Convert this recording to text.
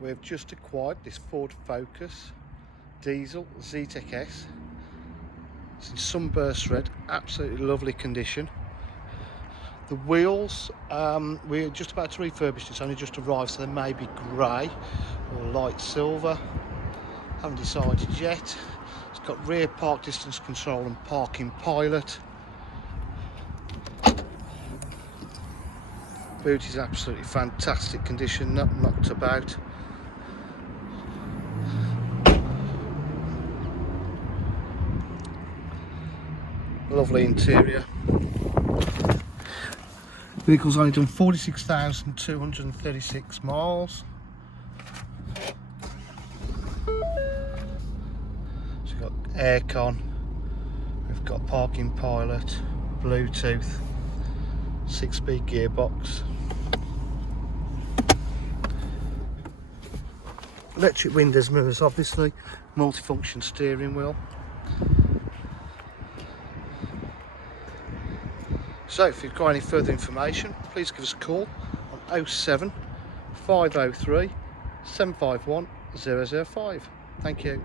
we've just acquired this Ford Focus diesel Zetec S. It's in sunburst red, absolutely lovely condition. The wheels, we're just about to refurbish. It's only just arrived, so they may be grey or light silver. Haven't decided yet. It's got rear park distance control and parking pilot. Boot is absolutely fantastic condition, not knocked about. Lovely interior. Vehicle's only done 46,236 miles. So we've got aircon, we've got parking pilot, Bluetooth, 6-speed gearbox, electric windows, mirrors obviously, multifunction steering wheel. So if you've got any further information, please give us a call on 07 503 751 005. Thank you.